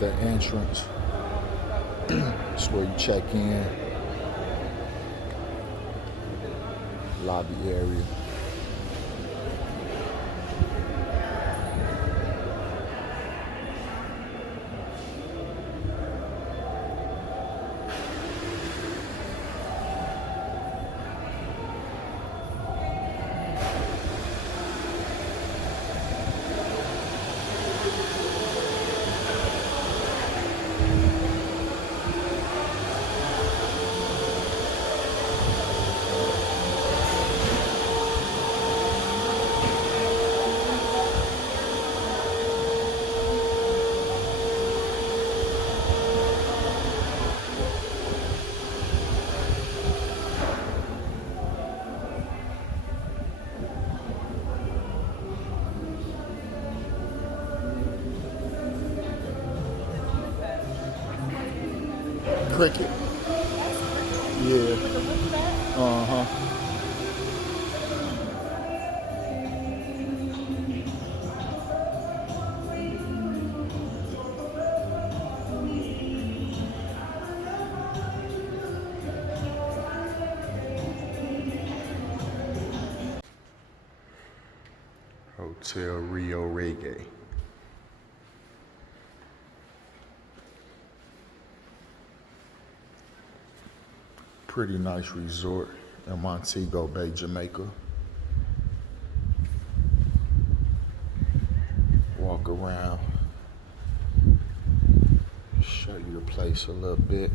the entrance. It's where you check in. Lobby area. Cricket. Yeah. Uh-huh. Hotel Rio Reggae. Pretty nice resort in Montego, Bay Jamaica. Walk around, show you the place a little bit.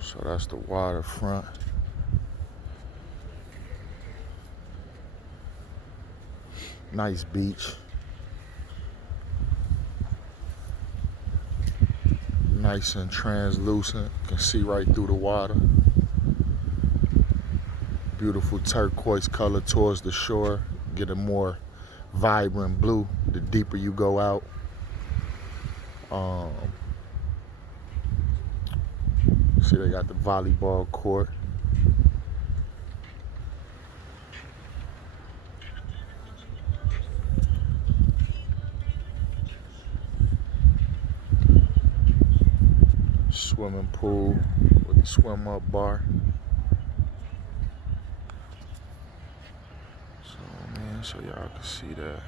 So that's the waterfront. Nice beach. Nice and translucent. You can see right through the water. Beautiful turquoise color towards the shore. Get a more vibrant blue the deeper you go out. See, they got the volleyball court. Swimming pool with the swim up bar. So, man, so y'all can see that.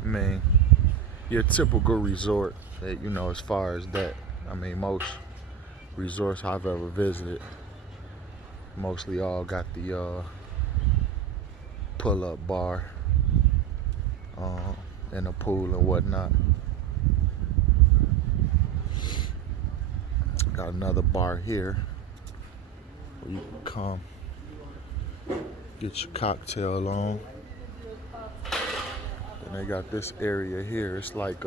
I mean, your typical resort, you know, as far as that. I mean, most resorts I've ever visited, mostly all got the pull-up bar and a pool and whatnot. Got another bar here where you can come get your cocktail on. And they got this area here. It's like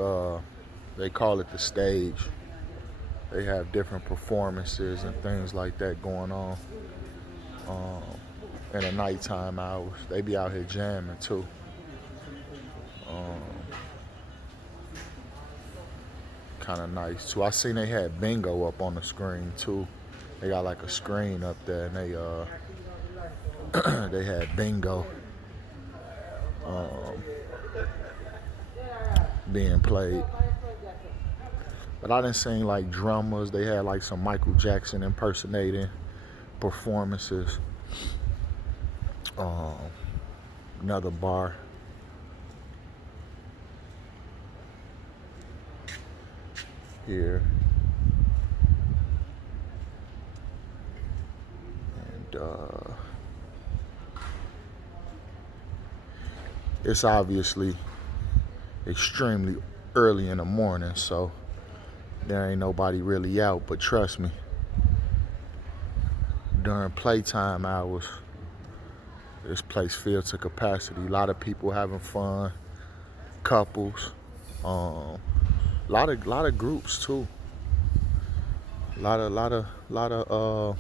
they call it the stage. They have different performances and things like that going on in the nighttime hours. They be out here jamming too. Kind of nice too. I seen they had bingo up on the screen too. They got like a screen up there, and they had bingo being played. But I didn't see like drummers. They had like some Michael Jackson impersonating performances. Another bar. Here. And it's obviously extremely early in the morning, so there ain't nobody really out. But trust me, during playtime hours, this place filled to capacity. A lot of people having fun, couples, lot of groups too. A lot of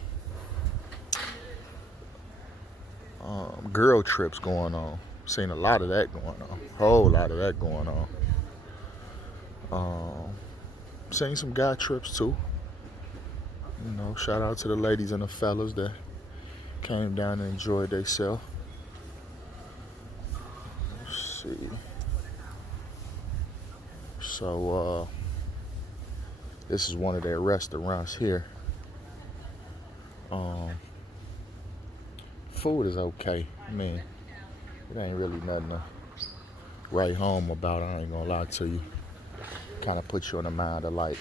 girl trips going on. Seen a lot of that going on. Whole lot of that going on. Seen some guy trips too. You know, shout out to the ladies and the fellas that came down and enjoyed themselves. Let's see. So this is one of their restaurants here. Food is okay. I mean, it ain't really nothing to write home about. I ain't gonna lie to you. Kind of puts you in the mind of like,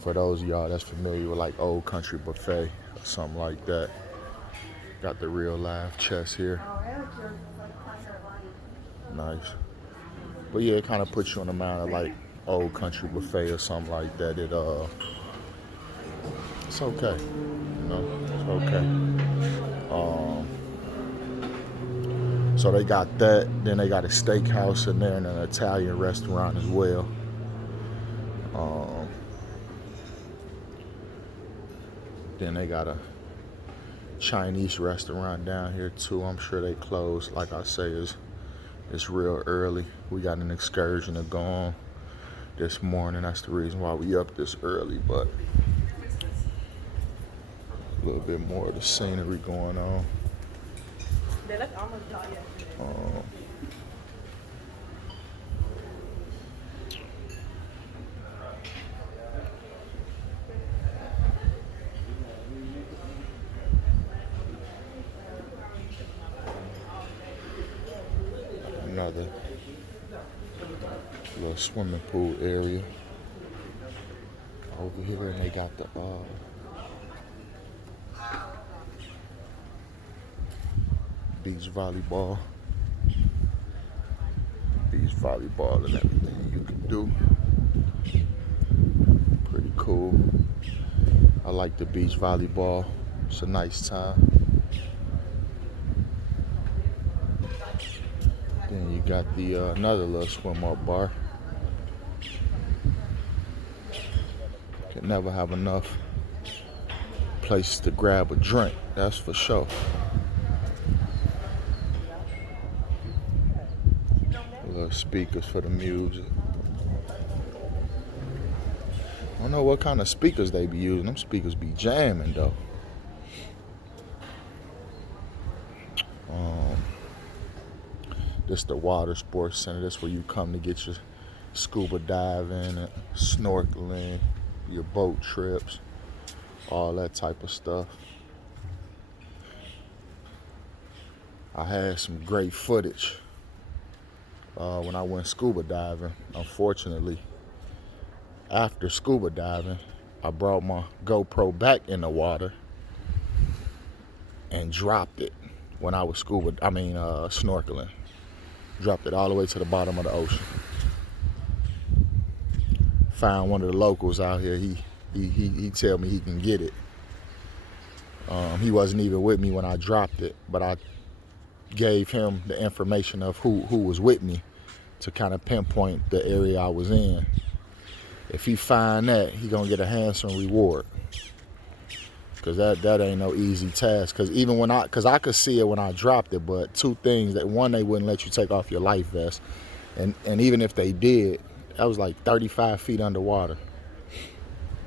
for those of y'all that's familiar with like Old Country Buffet or something like that. Got the real live chess here. Nice. But yeah, it kind of puts you in the mind of like Old Country Buffet or something like that. It's okay. You know, it's okay. So they got that. Then they got a steakhouse in there and an Italian restaurant as well. Then they got a Chinese restaurant down here too. I'm sure they closed. Like I say, it's real early. We got an excursion to go on this morning. That's the reason why we up this early. But a little bit more of the scenery going on. Another little swimming pool area over here, and they got the beach volleyball and everything you can do. Pretty cool. I like the beach volleyball. It's a nice time. Then you got the another little swim up bar. Can never have enough places to grab a drink, that's for sure. Little speakers for the music. I don't know what kind of speakers they be using. Them speakers be jamming though. This the water sports center. That's where you come to get your scuba diving and snorkeling, your boat trips, all that type of stuff. I had some great footage when I went scuba diving. Unfortunately, after scuba diving, I brought my GoPro back in the water and dropped it when I was snorkeling. Dropped it all the way to the bottom of the ocean. Found one of the locals out here. He tell me he can get it. He wasn't even with me when I dropped it, but I gave him the information of who was with me to kind of pinpoint the area I was in. If he find that, he gonna get a handsome reward. Cause that ain't no easy task. Cause even cause I could see it when I dropped it, but two things: that one, they wouldn't let you take off your life vest, and even if they did, that was like 35 feet underwater.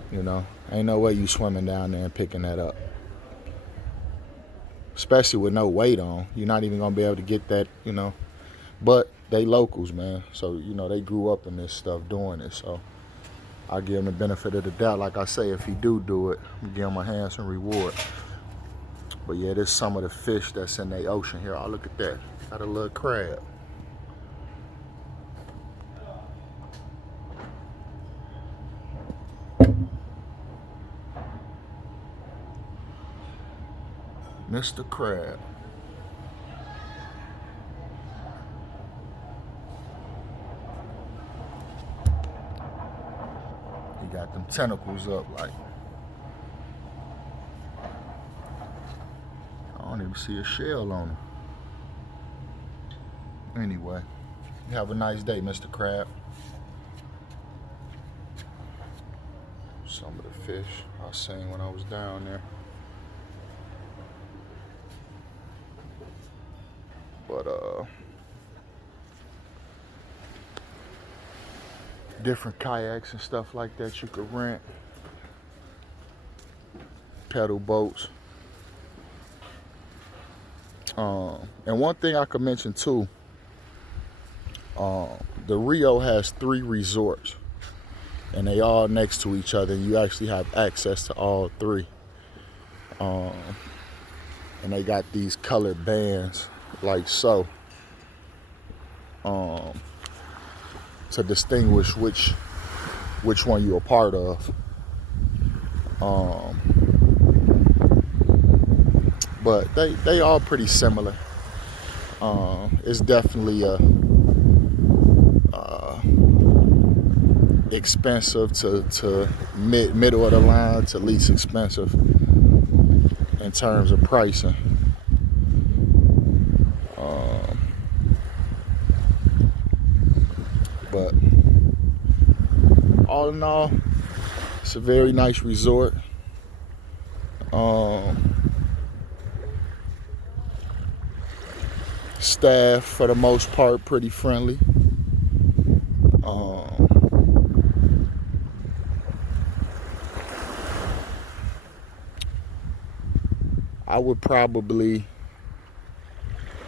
You know, ain't no way you swimming down there and picking that up. Especially with no weight on, you're not even gonna be able to get that. You know, but they locals, man. So you know they grew up in this stuff, doing it. So I give him the benefit of the doubt. Like I say, if he do it, I give him a handsome reward. But yeah, there's some of the fish that's in the ocean here. Oh, look at that. Got a little crab. Mr. Crab. He got them tentacles up like. I don't even see a shell on him. Anyway, you have a nice day, Mr. Crab. Some of the fish I seen when I was down there. But different kayaks and stuff like that you could rent. Pedal boats. And one thing I could mention too, the Rio has 3 resorts, and they all next to each other, and you actually have access to all 3. And they got these colored bands like so, to distinguish which one you're a part of. But they all pretty similar. It's definitely expensive to middle of the line to least expensive in terms of pricing. But all in all, it's a very nice resort. Staff, for the most part, pretty friendly. I would probably,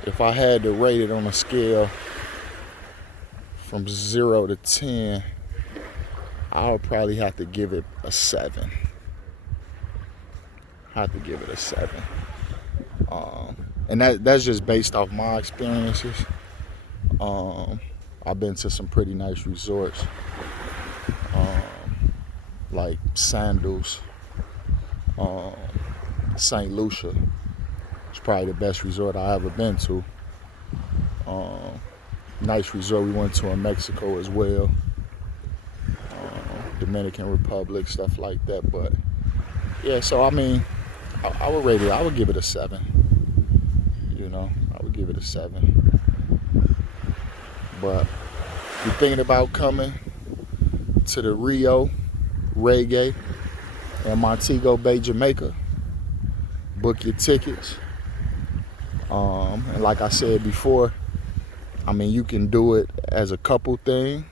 if I had to rate it on a scale from 0 to 10, I would probably have to give it a 7. And that's just based off my experiences. I've been to some pretty nice resorts, like Sandals, St. Lucia. It's probably the best resort I ever been to. Nice resort we went to in Mexico as well. Dominican Republic, stuff like that. But yeah, so I mean, I would rate it, I would give it a 7. I would give it a 7. But if you're thinking about coming to the Rio, Reggae, and Montego, Bay Jamaica, book your tickets. And like I said before, I mean, you can do it as a couple thing.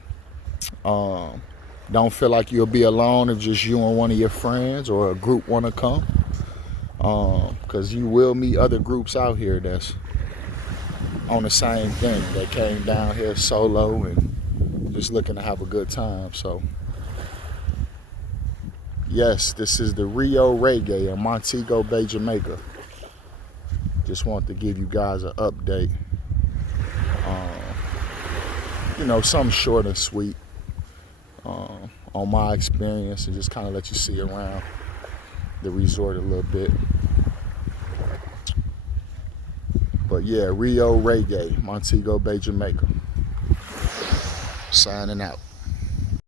Don't feel like you'll be alone if just you and one of your friends or a group want to come. Because you will meet other groups out here that's on the same thing. They came down here solo and just looking to have a good time. So, yes, this is the Rio Reggae in Montego Bay, Jamaica. Just want to give you guys an update. Something short and sweet on my experience, and just kind of let you see around the resort a little bit. But yeah, Rio Reggae, Montego Bay, Jamaica. Signing out.